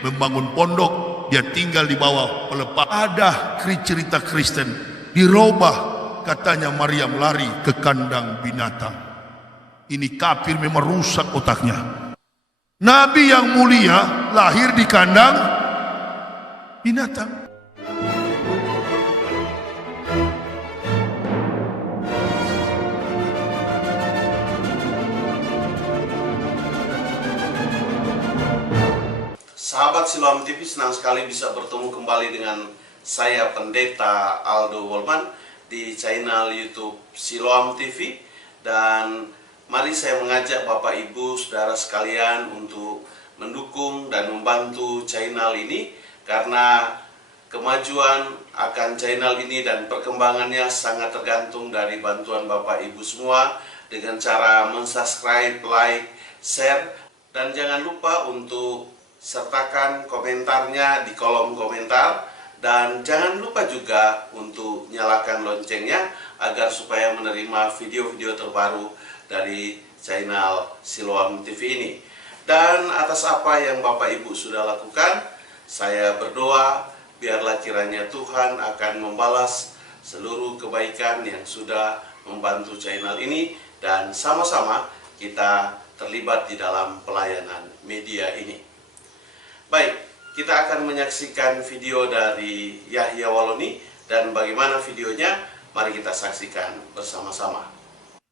membangun pondok, dia tinggal di bawah pelepah. Ada cerita Kristen, dirubah, katanya Maryam lari ke kandang binatang. Ini kafir, memang rusak otaknya. Nabi yang mulia lahir di kandang binatang. Sahabat Siloam TV, senang sekali bisa bertemu kembali dengan saya Pendeta Aldo Wolman di channel YouTube Siloam TV. Dan mari saya mengajak Bapak Ibu Saudara sekalian untuk mendukung dan membantu channel ini, karena kemajuan akan channel ini dan perkembangannya sangat tergantung dari bantuan Bapak Ibu semua dengan cara mensubscribe, like, share, dan jangan lupa untuk sertakan komentarnya di kolom komentar, dan jangan lupa juga untuk nyalakan loncengnya agar supaya menerima video-video terbaru dari channel Siloam TV ini. Dan atas apa yang Bapak Ibu sudah lakukan, saya berdoa biarlah kiranya Tuhan akan membalas seluruh kebaikan yang sudah membantu channel ini, dan sama-sama kita terlibat di dalam pelayanan media ini. Baik, kita akan menyaksikan video dari Yahya Waloni, dan bagaimana videonya, mari kita saksikan bersama-sama.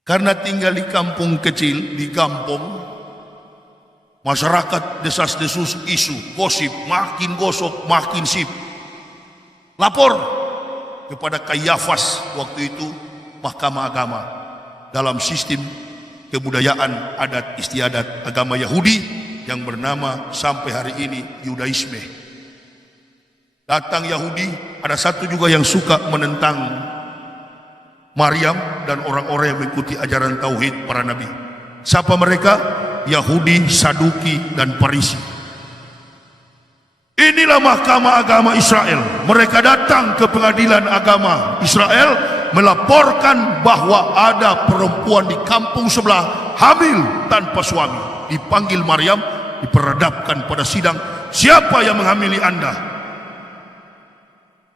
Karena tinggal di kampung kecil, di kampung, masyarakat desas-desus isu, gosip, makin gosok, makin sip. Lapor kepada Kayafas, waktu itu Mahkamah Agama, dalam sistem kebudayaan adat istiadat agama Yahudi yang bernama sampai hari ini Yudaisme. Datang Yahudi, ada satu juga yang suka menentang Maryam dan orang-orang yang mengikuti ajaran Tauhid para Nabi. Siapa mereka? Yahudi, Saduki, dan Parisi. Inilah Mahkamah Agama Israel. Mereka datang ke pengadilan agama Israel melaporkan bahwa ada perempuan di kampung sebelah hamil tanpa suami. Dipanggil Maryam, diperhadapkan pada sidang, siapa yang menghamili Anda?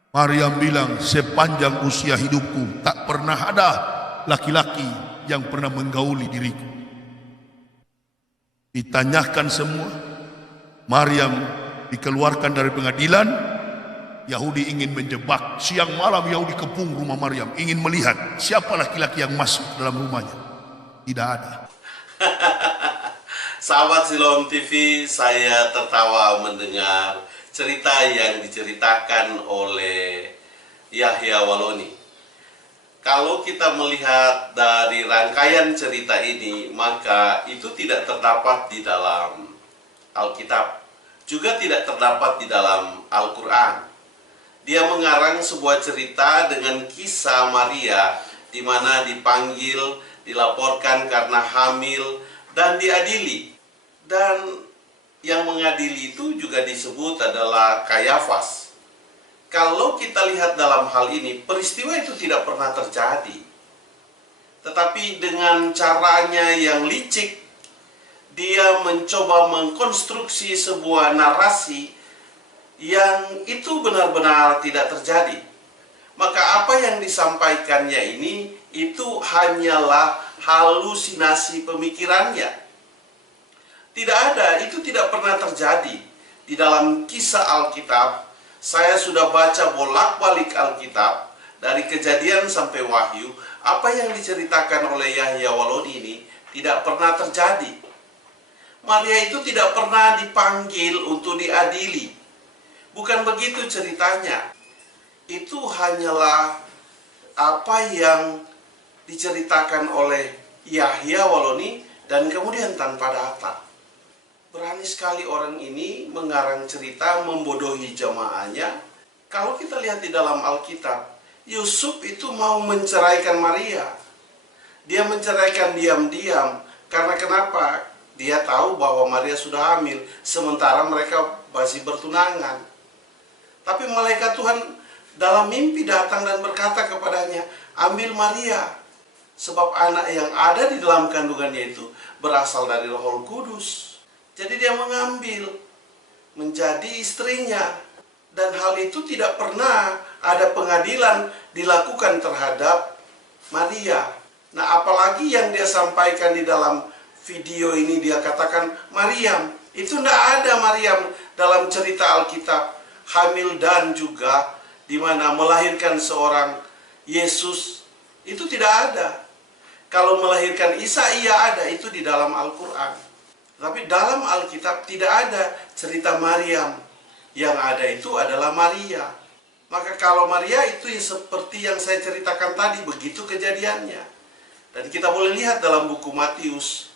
Maryam bilang, sepanjang usia hidupku tak pernah ada laki-laki yang pernah menggauli diriku. Ditanyakan semua, Maryam dikeluarkan dari pengadilan. Yahudi ingin menjebak, siang malam Yahudi kepung rumah Maryam, ingin melihat siapa laki-laki yang masuk dalam rumahnya. Tidak ada. Sahabat Siloam TV, saya tertawa mendengar cerita yang diceritakan oleh Yahya Waloni. Kalau kita melihat dari rangkaian cerita ini, maka itu tidak terdapat di dalam Alkitab, juga tidak terdapat di dalam Al-Quran. Dia mengarang sebuah cerita dengan kisah Maria, di mana dipanggil, dilaporkan karena hamil, dan diadili. Dan yang mengadili itu juga disebut adalah Kayafas. Kalau kita lihat dalam hal ini, peristiwa itu tidak pernah terjadi. Tetapi dengan caranya yang licik, dia mencoba mengkonstruksi sebuah narasi yang itu benar-benar tidak terjadi. Maka apa yang disampaikannya ini, itu hanyalah halusinasi pemikirannya. Tidak ada, itu tidak pernah terjadi. Di dalam kisah Alkitab, saya sudah baca bolak-balik Alkitab, dari Kejadian sampai Wahyu, apa yang diceritakan oleh Yahya Waloni ini tidak pernah terjadi. Maria itu tidak pernah dipanggil untuk diadili. Bukan begitu ceritanya. Itu hanyalah apa yang diceritakan oleh Yahya Waloni, dan kemudian tanpa data. Berani sekali orang ini mengarang cerita, membodohi jamaahnya. Kalau kita lihat di dalam Alkitab, Yusuf itu mau menceraikan Maria. Dia menceraikan diam-diam. Karena kenapa? Dia tahu bahwa Maria sudah hamil, sementara mereka masih bertunangan. Tapi malaikat Tuhan dalam mimpi datang dan berkata kepadanya, ambil Maria, sebab anak yang ada di dalam kandungannya itu berasal dari Roh Kudus. Jadi dia mengambil. menjadi istrinya. Dan hal itu tidak pernah ada pengadilan dilakukan terhadap Maria. Nah, apalagi yang dia sampaikan di dalam video ini, dia katakan Maryam. Itu tidak ada Maryam dalam cerita Alkitab hamil dan juga di mana melahirkan seorang Yesus. Itu tidak ada. Kalau melahirkan Isa, iya ada, itu di dalam Al-Quran. Tapi dalam Alkitab tidak ada cerita Maryam. Yang ada itu adalah Maria. Maka kalau Maria itu seperti yang saya ceritakan tadi, begitu kejadiannya. Dan kita boleh lihat dalam buku Matius.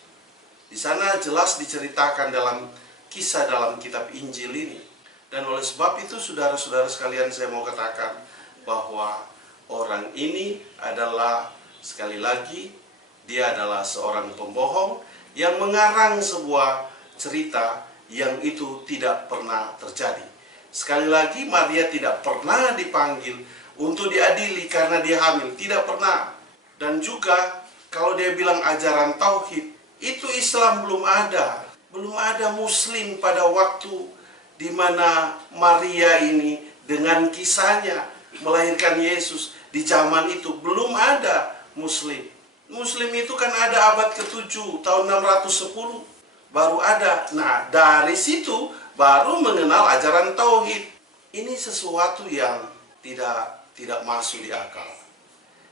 Di sana jelas diceritakan dalam kisah dalam kitab Injil ini. Dan oleh sebab itu, saudara-saudara sekalian, saya mau katakan bahwa orang ini adalah, sekali lagi, dia adalah seorang pembohong yang mengarang sebuah cerita yang itu tidak pernah terjadi. Sekali lagi, Maria tidak pernah dipanggil untuk diadili karena dia hamil. Tidak pernah. Dan juga, kalau dia bilang ajaran tauhid, itu Islam belum ada. Belum ada Muslim pada waktu di mana Maria ini dengan kisahnya melahirkan Yesus di zaman itu. Belum ada Muslim. Muslim itu kan ada abad ke-7, tahun 610. Baru ada. Nah, dari situ baru mengenal ajaran tauhid. Ini sesuatu yang tidak masuk di akal.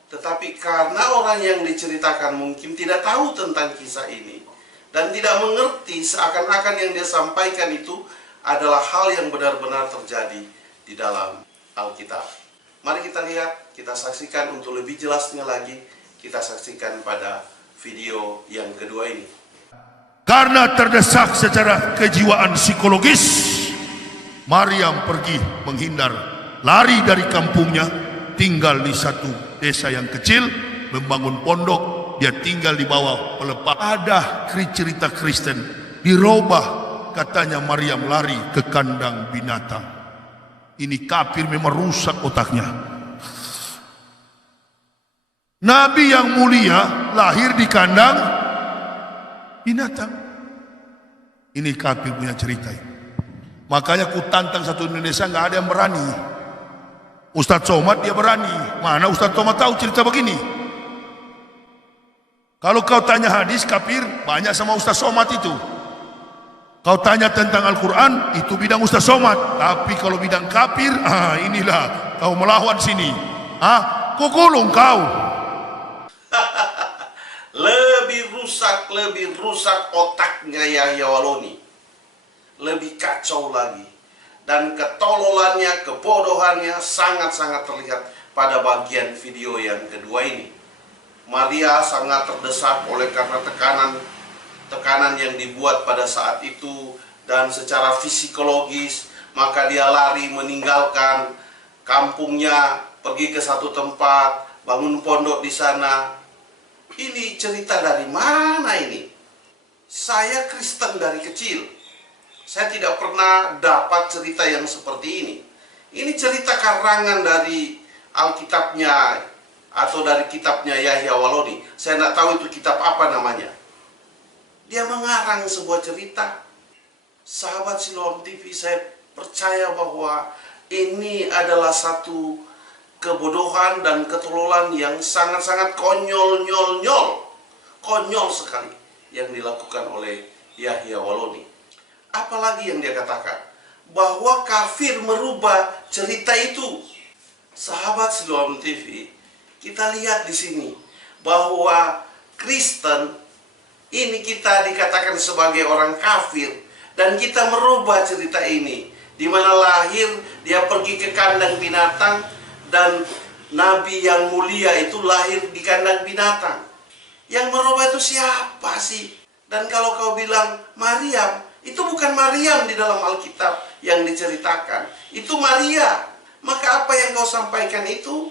Tetapi karena orang yang diceritakan mungkin tidak tahu tentang kisah ini dan tidak mengerti, seakan-akan yang dia sampaikan itu adalah hal yang benar-benar terjadi di dalam Alkitab. Mari kita lihat, kita saksikan untuk lebih jelasnya lagi. Kita saksikan pada video yang kedua ini. Karena terdesak secara kejiwaan psikologis, Maryam pergi menghindar, lari dari kampungnya, tinggal di satu desa yang kecil, membangun pondok. Dia tinggal di bawah pelepah. Ada cerita Kristen dirubah, katanya Maryam lari ke kandang binatang. Ini kafir, memang rusak otaknya. Nabi yang mulia lahir di kandang binatang. Ini kafir punya cerita. Makanya ku tantang satu Indonesia, nggak ada yang berani. Ustadz Somad dia berani. Mana Ustadz Somad tahu cerita begini? Kalau kau tanya hadis kafir, banyak sama Ustadz Somad itu. Kau tanya tentang Al-Quran, itu bidang Ustadz Somad. Tapi kalau bidang kafir, inilah kau melawan sini. Kau gulung kau. Lebih rusak otaknya Yahya Waloni. Lebih kacau lagi. Dan ketololannya, kebodohannya sangat-sangat terlihat pada bagian video yang kedua ini. Maria sangat terdesak oleh karena tekanan yang dibuat pada saat itu, dan secara psikologis, maka dia lari meninggalkan kampungnya, pergi ke satu tempat, bangun pondok di sana. Ini cerita dari mana ini? Saya Kristen dari kecil. Saya tidak pernah dapat cerita yang seperti ini. Ini cerita karangan dari Alkitabnya atau dari kitabnya Yahya Waloni. Saya tidak tahu itu kitab apa namanya. Dia mengarang sebuah cerita. Sahabat Siloam TV, saya percaya bahwa ini adalah satu kebodohan dan ketololan yang sangat-sangat konyol sekali yang dilakukan oleh Yahya Waloni. Apalagi yang dia katakan, bahwa kafir merubah cerita itu. Sahabat Siloam TV, kita lihat di sini bahwa Kristen ini kita dikatakan sebagai orang kafir, dan kita merubah cerita ini, di mana lahir dia pergi ke kandang binatang, dan Nabi yang mulia itu lahir di kandang binatang. Yang merubah itu siapa sih? Dan kalau kau bilang Maryam, itu bukan Maryam di dalam Alkitab yang diceritakan. Itu Maria. Maka apa yang kau sampaikan itu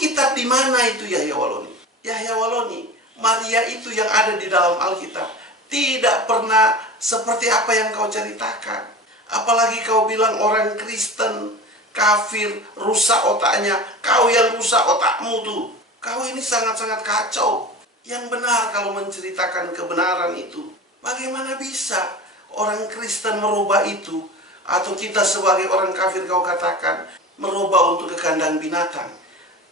kitab di mana itu Yahya Waloni? Yahya Waloni, Maria itu yang ada di dalam Alkitab tidak pernah seperti apa yang kau ceritakan. Apalagi kau bilang orang Kristen kafir, rusak otaknya. Kau yang rusak otakmu tuh. Kau ini sangat-sangat kacau. Yang benar kalau menceritakan kebenaran itu. Bagaimana bisa orang Kristen merubah itu Atau kita sebagai orang kafir kau katakan merubah untuk ke kandang binatang.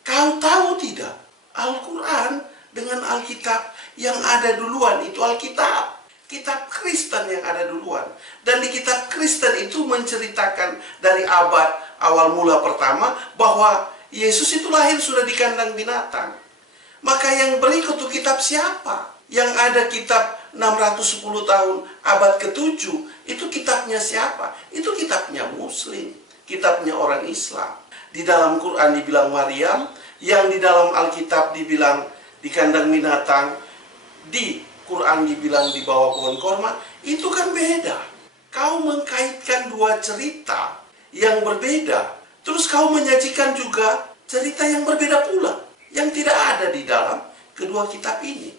Kau tahu tidak? Al-Quran dengan Alkitab yang ada duluan itu Alkitab. Kitab Kristen yang ada duluan. Dan di kitab Kristen itu menceritakan dari abad awal mula pertama bahwa Yesus itu lahir sudah di kandang binatang. Maka yang berikut itu kitab siapa? Yang ada kitab 610 tahun abad ke-7, itu kitabnya siapa? Itu kitabnya Muslim, kitabnya orang Islam. Di dalam Quran dibilang Maryam, yang di dalam Alkitab dibilang di kandang binatang, di Quran dibilang di bawah pohon korma, itu kan beda. Kau mengkaitkan dua cerita yang berbeda, terus kau menyajikan juga cerita yang berbeda pula, yang tidak ada di dalam kedua kitab ini.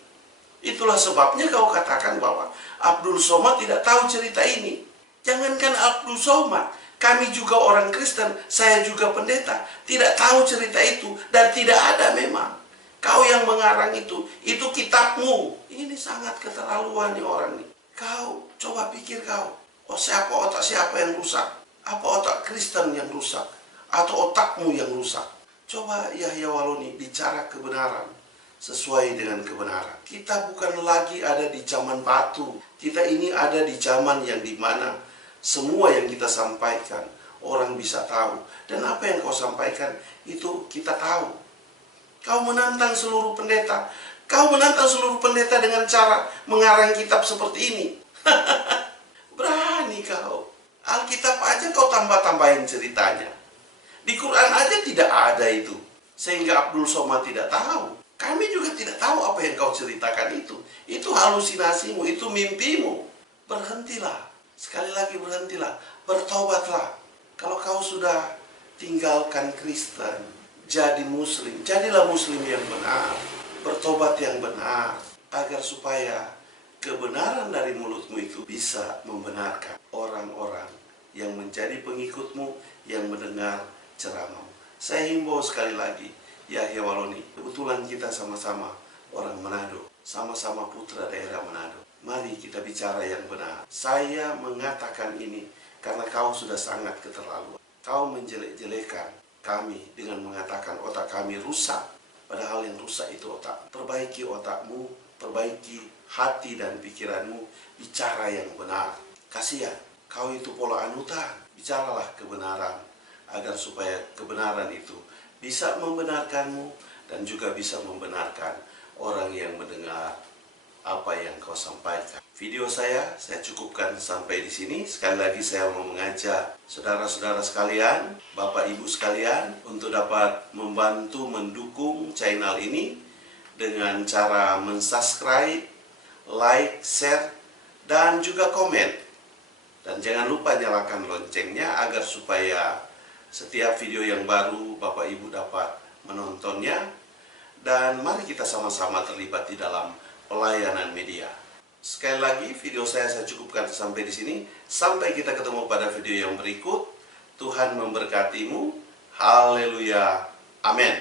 Itulah sebabnya kau katakan bahwa Abdul Somad tidak tahu cerita ini. Jangankan Abdul Somad, kami juga orang Kristen, saya juga pendeta, tidak tahu cerita itu dan tidak ada memang. Kau yang mengarang itu kitabmu. Ini sangat keterlaluan nih orang nih. Kau coba pikir kau, otak siapa yang rusak? Apa otak Kristen yang rusak? Atau otakmu yang rusak? Coba Yahya Waloni bicara kebenaran sesuai dengan kebenaran. Kita bukan lagi ada di zaman batu. Kita ini ada di zaman yang dimana semua yang kita sampaikan orang bisa tahu. Dan apa yang kau sampaikan itu kita tahu. Kau menantang seluruh pendeta. Kau menantang seluruh pendeta dengan cara mengarang kitab seperti ini. Berani kau. Alkitab aja kau tambah-tambahin ceritanya. Di Quran aja tidak ada itu. Sehingga Abdul Somad tidak tahu. Kami juga tidak tahu apa yang kau ceritakan itu. Itu halusinasimu, itu mimpimu. Berhentilah. Sekali lagi berhentilah. Bertobatlah. Kalau kau sudah tinggalkan Kristen, jadi Muslim, jadilah Muslim yang benar. Bertobat yang benar. Agar supaya kebenaran dari mulutmu itu bisa membenarkan orang-orang yang menjadi pengikutmu, yang mendengar ceramahmu. Saya himbau sekali lagi, Yahya Waloni, kebetulan kita sama-sama orang Manado, sama-sama putra daerah Manado. Mari kita bicara yang benar. Saya mengatakan ini karena kau sudah sangat keterlaluan. Kau menjelek-jelekan kami dengan mengatakan otak kami rusak. Padahal yang rusak itu otak. Perbaiki otakmu, perbaiki hati dan pikiranmu, bicara yang benar. Kasihan, kau itu pola anutan. Bicaralah kebenaran, agar supaya kebenaran itu bisa membenarkanmu dan juga bisa membenarkan orang yang mendengar apa yang kau sampaikan. Video saya cukupkan sampai di sini. Sekali lagi saya mau mengajak saudara-saudara sekalian, Bapak Ibu sekalian, untuk dapat membantu mendukung channel ini dengan cara mensubscribe, like, share, dan juga komen. Dan jangan lupa nyalakan loncengnya agar supaya setiap video yang baru Bapak Ibu dapat menontonnya. Dan mari kita sama-sama terlibat di dalam pelayanan media. Sekali lagi video saya cukupkan sampai di sini. Sampai kita ketemu pada video yang berikut. Tuhan memberkatimu. Haleluya. Amin.